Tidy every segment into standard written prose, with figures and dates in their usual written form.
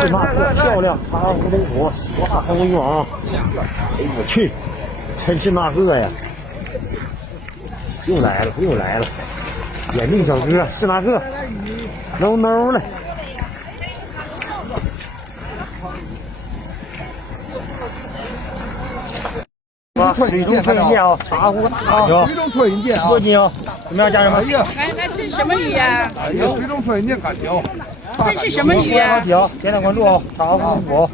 是马河漂亮，茶壶东坡，哇，看个远啊！哎呦我去，真是马河呀！又来了，又来了！眼镜小哥是马河，no no 了。水中春云剑啊，茶壶大水中春云剑啊，多斤啊？怎么样，家人们？哎呀，来，这是什么鱼呀？哎呀，水中春云剑敢条，这是什么鱼呀？点点关注啊，茶壶东坡。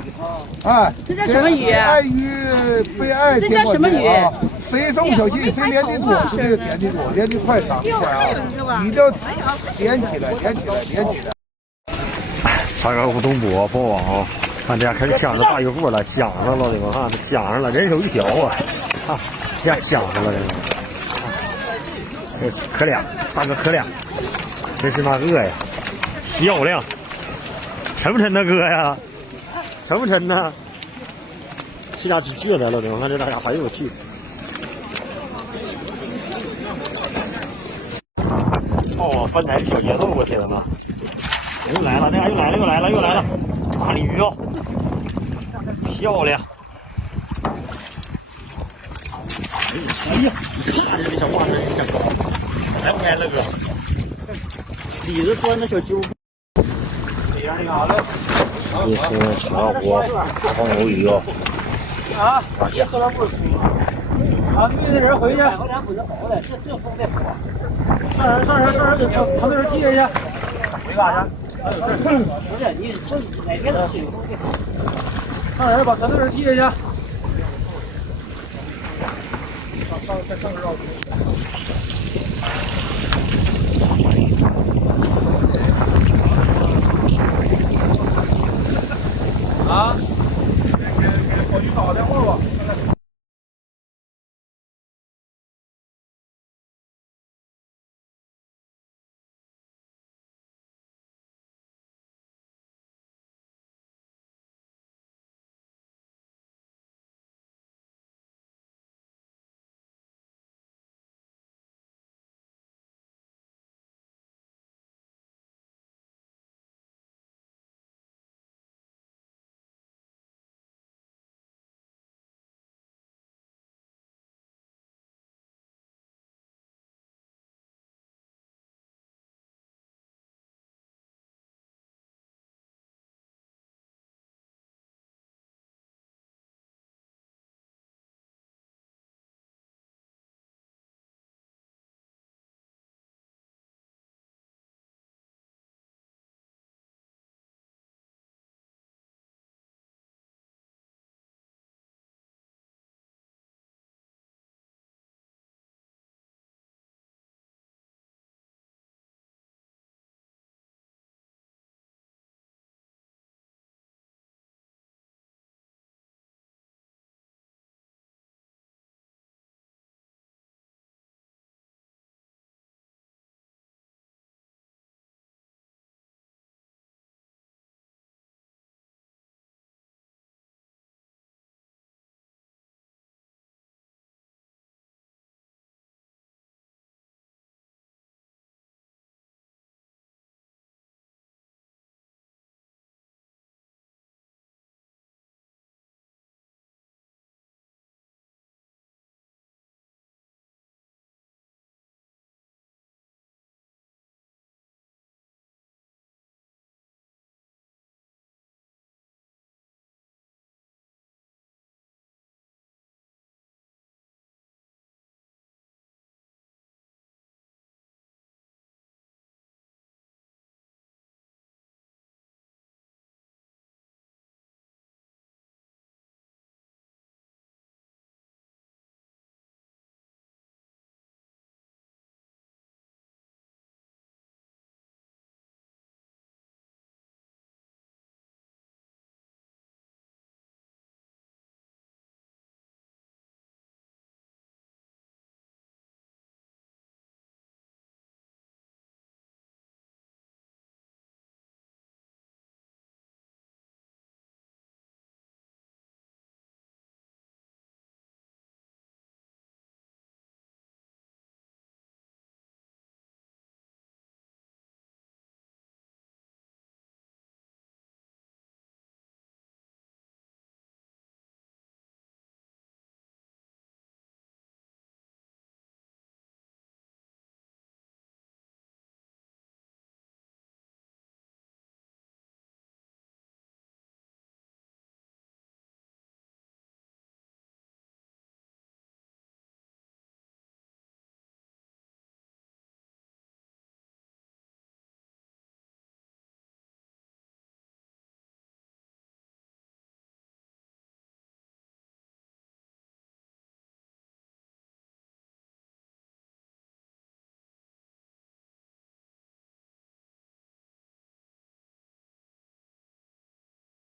哎，这叫什么鱼啊？爱鱼被爱这叫什么鱼？谁手小心，谁连的多，谁就点的多，连的快上快啊！你就连起来，连起来，连起来。茶壶东坡包网，看这家开始抢着大鱼货了，抢上了，你们看，抢上了，人手一条啊！啊，这下抢上了，这个，可俩，大哥可俩，真是那个呀，漂亮，沉不沉呢，哥呀？沉不沉呢？这家只血来了，我看这大家，哎呦我去！哦，翻台小节奏，我天哪！又来了，这家又来了，又来了，又来了，大鲤鱼哦，漂亮！哎呀，你看这小花生，你看，来不来了哥？里头钻的小揪。这是茶壶黄鱿鱼哦。啊，别说那不是啊，女的人回去。好点回来好了，这风太好。上人，给旁边人提一下。回干啥去？不是你哪天都是有风太好。上人把船队人提一下。上个绕。